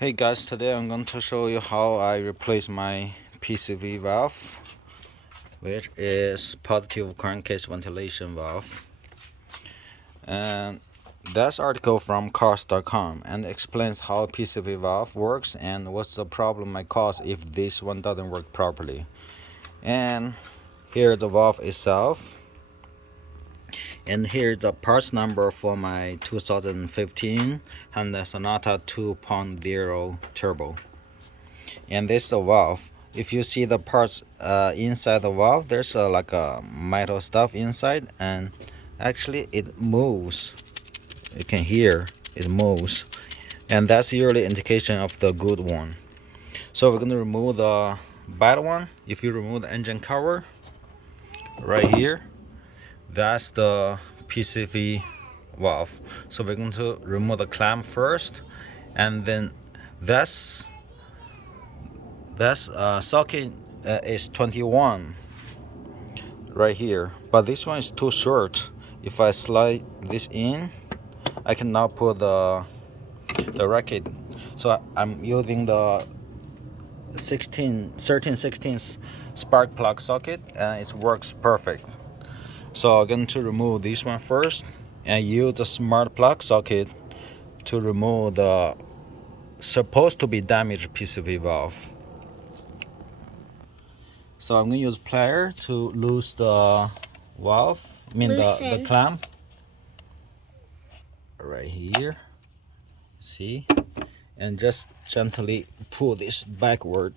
Hey guys, today I'm going to show you how I replace my PCV valve, which is positive crankcase ventilation valve. And that's article from cars.com and explains how PCV valve works and what's the problem might cause if this one doesn't work properly. And here's the valve itself. And here's the parts number for my 2015 Hyundai Sonata 2.0 turbo. And this is the valve. If you see the parts inside the valve, there's like a metal stuff inside, and actually it moves. You can hear it moves, and that's usually indication of the good one. So we're gonna remove the bad one. If you remove the engine cover right here, that's the PCV valve. So we're going to remove the clamp first, and then that's socket is 21 right here, but this one is too short. If I slide this in, I can now put the racket. So I'm using the 13/16 spark plug socket, and it works perfect. So I'm going to remove this one first and use the smart plug socket to remove the supposed to be damaged PCV valve. So I'm going to use plier to loose the valve, the clamp right here, see, and just gently pull this backward,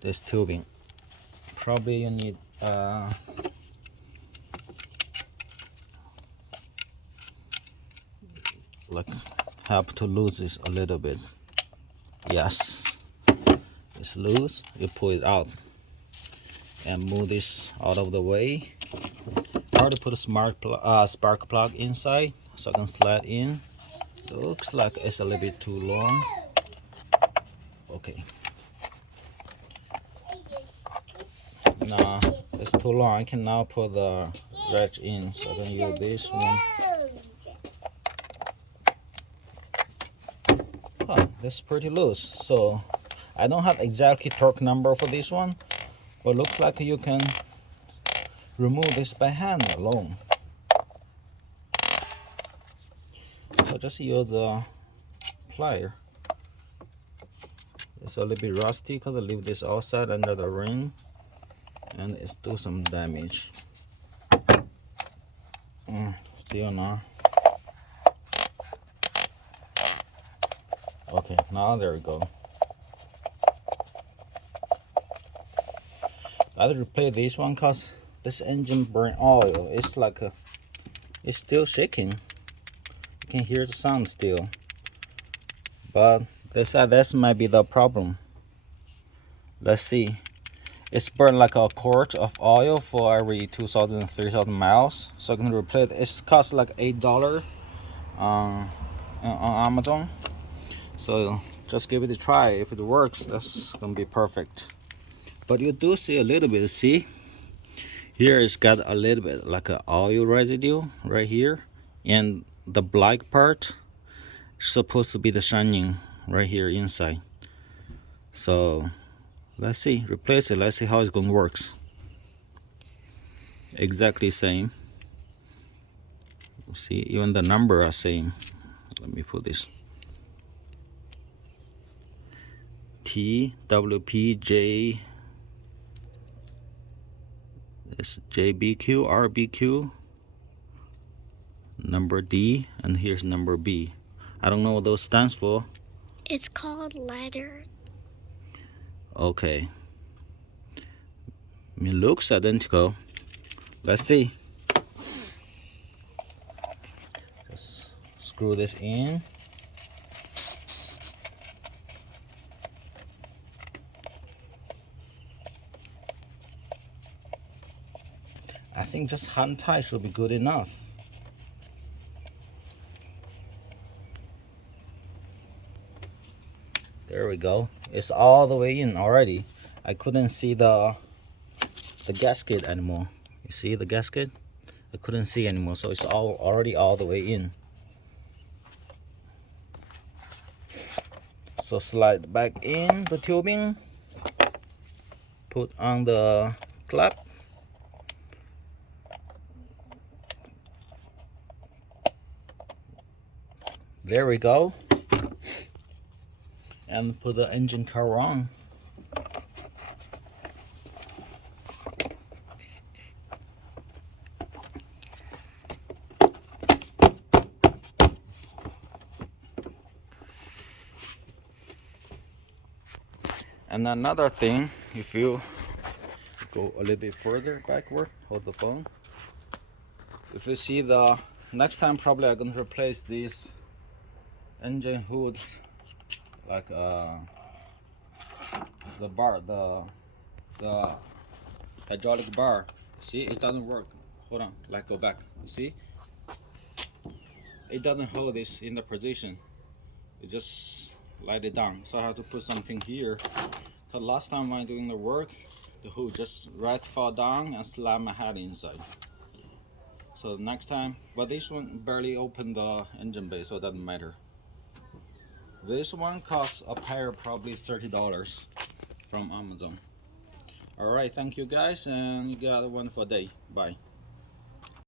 this tubing. Probably you need like help to lose this a little bit. Yes, it's loose. You pull it out and move this out of the way. I already put a spark plug inside, so I can slide in. Looks like it's a little bit too long. Okay. Nah, it's too long. I can now put the latch in, so I can use this one. Huh, this is pretty loose. So I don't have exactly torque number for this one, but looks like you can remove this by hand alone. So just use the plier. It's a little bit rusty because I leave this outside under the ring, and it's do some damage. Still not. Okay, now there we go. I had to replace this one because this engine burn oil. It's like it's still shaking. You can hear the sound still. But they said this might be the problem. Let's see. It's burned like a quart of oil for every 2,000, 3,000 miles. So I can replace it. It's cost like $8 on Amazon. So just give it a try. If it works, that's gonna be perfect. But you do see a little bit. See, here it's got a little bit like an oil residue right here, and the black part is supposed to be the shining right here inside. So let's see, replace it. Let's see how it's gonna work. Exactly same. See, even the number are same. Let me put this TWPJ. It's JBQ, RBQ, number D, and here's number B. I don't know what those stands for. It's called ladder. Okay. I mean, looks identical. Let's see. Just screw this in. I think just hand tie should be good enough. There we go. It's all the way in already. I couldn't see the gasket anymore. You see the gasket? I couldn't see anymore, so it's already all the way in. So slide back in the tubing, put on the clap, there we go, and put the engine cover on. And another thing, if you go a little bit further backward, hold the phone. If you see the next time, probably I'm gonna replace this engine hood, like the bar, the hydraulic bar. See, it doesn't work. Hold on, like go back. You see, it doesn't hold this in the position. It just light it down. So I have to put something here. Cause last time when doing the work, the hood just right fall down and slam my head inside. So next time, but this one barely opened the engine bay, so it doesn't matter. This one costs a pair probably $30 from Amazon. All right, thank you guys, and you got a wonderful day. Bye.